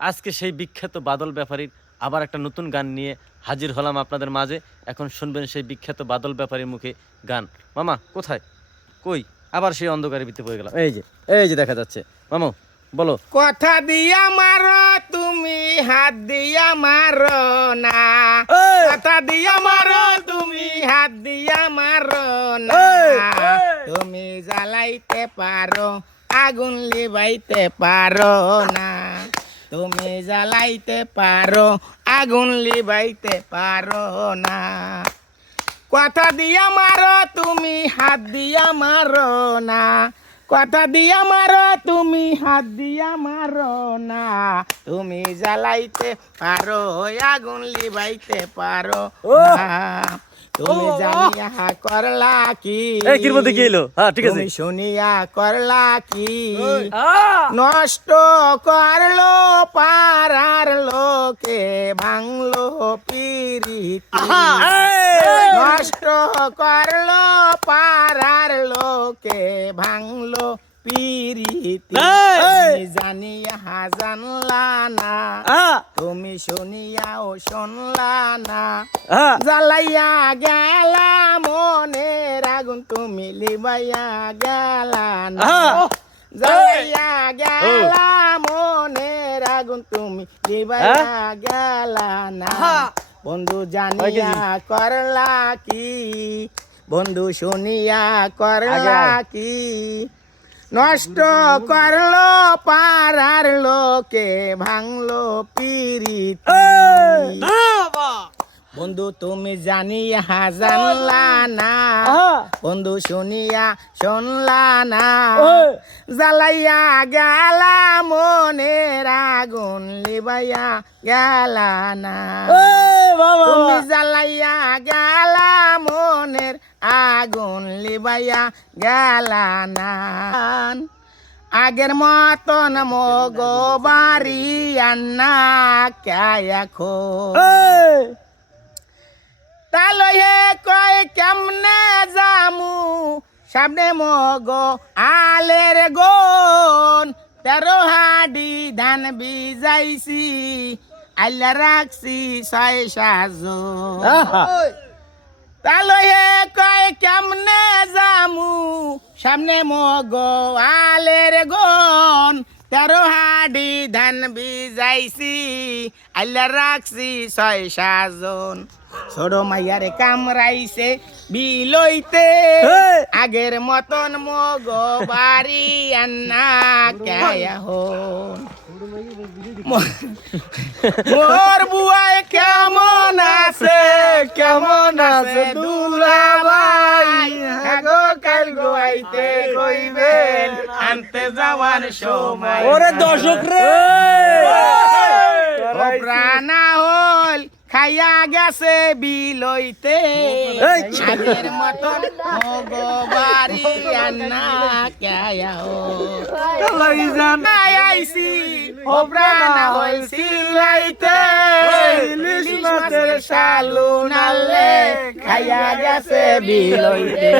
আজকে সেই বিখ্যাত বাদল ব্যাপারীর আবার একটা নতুন গান নিয়ে হাজির হলাম আপনাদের মাঝে। এখন শুনবেন সেই বিখ্যাত বাদল ব্যাপারীর মুখে গান। মামা কোথায়, কই? আবার সেই অন্ধকারের ভিতরে পড়ে গেলাম। এই যে দেখা যাচ্ছে। মামু বলো। কথা দিয়া মারো তুমি, হাত দিয়া মারো না। কথা দিয়া মারো তুমি, হাত দিয়া মারো না। তুমি জ্বালাইতে পারো, আগুন লিবাইতে পারো না। তুমি জ্বালাইতে পারো, আগুন লিবাইতে পারো না। কথা দিয়া মারো তুমি, হাত দিয়া মারো না। কথা দিয়া মারো তুমি, হাত দিয়া মারো না। তুমি জ্বালাইতে পারো, আগুন লিবাইতে পারো না। তুমি জানিয়া করলা কি, এই কির মধ্যে কি এলো? হ্যাঁ ঠিক আছে। তুমি শুনিয়া করলা কি, নষ্ট করলো পাড়ার লোকে, ভাঙলো পিরিতি। নষ্ট করলো পাড়ার লোকে, ভাঙলো পিরিতি। তুমি জানিয়া জানলা না, তুমি শুনিয়াও শুনলা না। জ্বালাইয়া গেলা মনের আগুন, তুমি লিবাইয়া গেলা না। জ্বালাইয়া গেলা মনের আগুন, তুমি লিবাইয়া গেলা না। বন্ধু জানিয়া করলা কি, বন্ধু শুনিয়া করলা কি, নষ্ট করলো পাড়ার লোকে, ভাঙলো পিরিতি। বন্ধু তুমি জানিয়া জানলা না, বন্ধু শুনিয়া শুনলা না। জ্বালাইয়া গেলা মনের আগুন, লিবাইয়া গেলা না। তুমি জ্বালাইয়া গেলা মনের আগুন, লিবাইয়া গেলা না। আগের মতন মগো বাড়ি আন্না এখন, তালয়ে কয় কেমনে জামু, সামনে মগো আলের গন। 13 হাডি ধান বিজাইছি, আল্লা রাখছি 6-7 জন। তালয়ে কয় কেমনে জামু, সামনে মগো আলের গন। 13 হাডি ধান বিজাইছি, আল্লা রাখছি 6-7 জন। ছোট মাইয়ারে কামড়াইছে বিলইতে, আগের মতন মগো বাড়ি আন্না কেয়া হন। মোর বুয়াই কেমন আছে, কেমন আছে দুলাভাই। আগো কাল গোয়াইতে কইবেন, আনতে যাওয়ার সময়। ওরে দর্শক রে, প্রাণা হল খাইয়া গেছে বিলইতে, আগের মতন মগো বাড়ি আন্না কেয়া হন। আইসি ও প্রাণা হল সিলাইতে, ইলিশ মাছের শালু নালে, খাইয়া গেছে বিলইতে।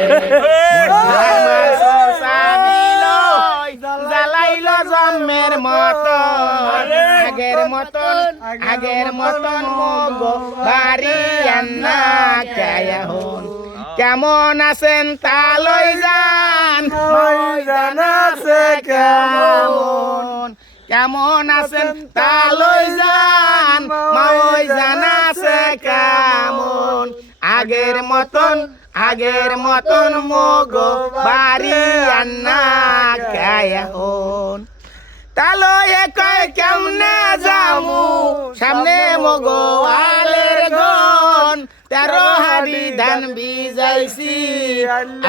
আমার শশা বিলই জ্বালাইলো জন্মের মতন, আগের মতন মগো বাড়ি আন্না কেয়া হন। কেমন আছেন তালই জান, জান আছে কেমন। কেমন আছেন তালই জান, মাওই জান আছে কেমন। আগের মতন মগো বাড়ি আন্না কেয়া হন। তালয়ে কয় কেমনে যামু, সামনে মগো আলের গন। 13 হাড়ি ধান বিজাইছি,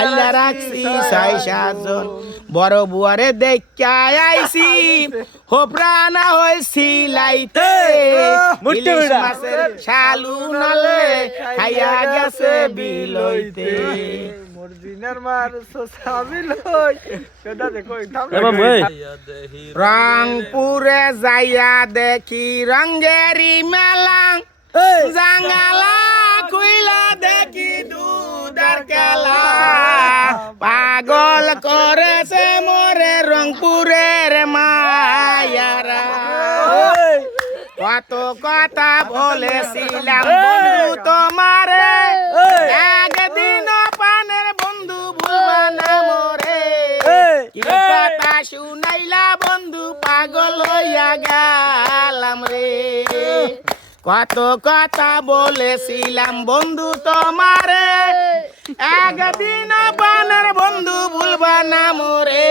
আল্লা রাখছি 6-7 জন। বড় বুয়ারে দেখা আইছি, হোপ্রানা হই সিলাইতে, ইলিশ মাছের শালু নালে, খাইয়া গেছে বিলইতে। রংপুরে যাইয়া দেখি রঙ্গেরি মেলা, জাঙ্গালা খুইলা দেখি দুধার খেলা। পাগল করেছে মোরে রংপুরের মায়ারা, কত কথা বলেছিলাম বন্ধু তোমারে একদিন পানের বন্ধু ভুলবা না মোরে কি কথা শুনাইলা বন্ধু পাগল হইয়া গেলাম রে কত কথা বলেছিলাম বন্ধু তোমারে একদিন পানের বন্ধু ভুলবা না মোরে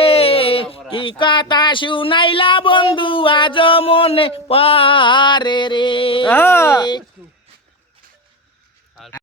কি কথা শুনাইলা বন্ধু আজ মনে পড়ে রে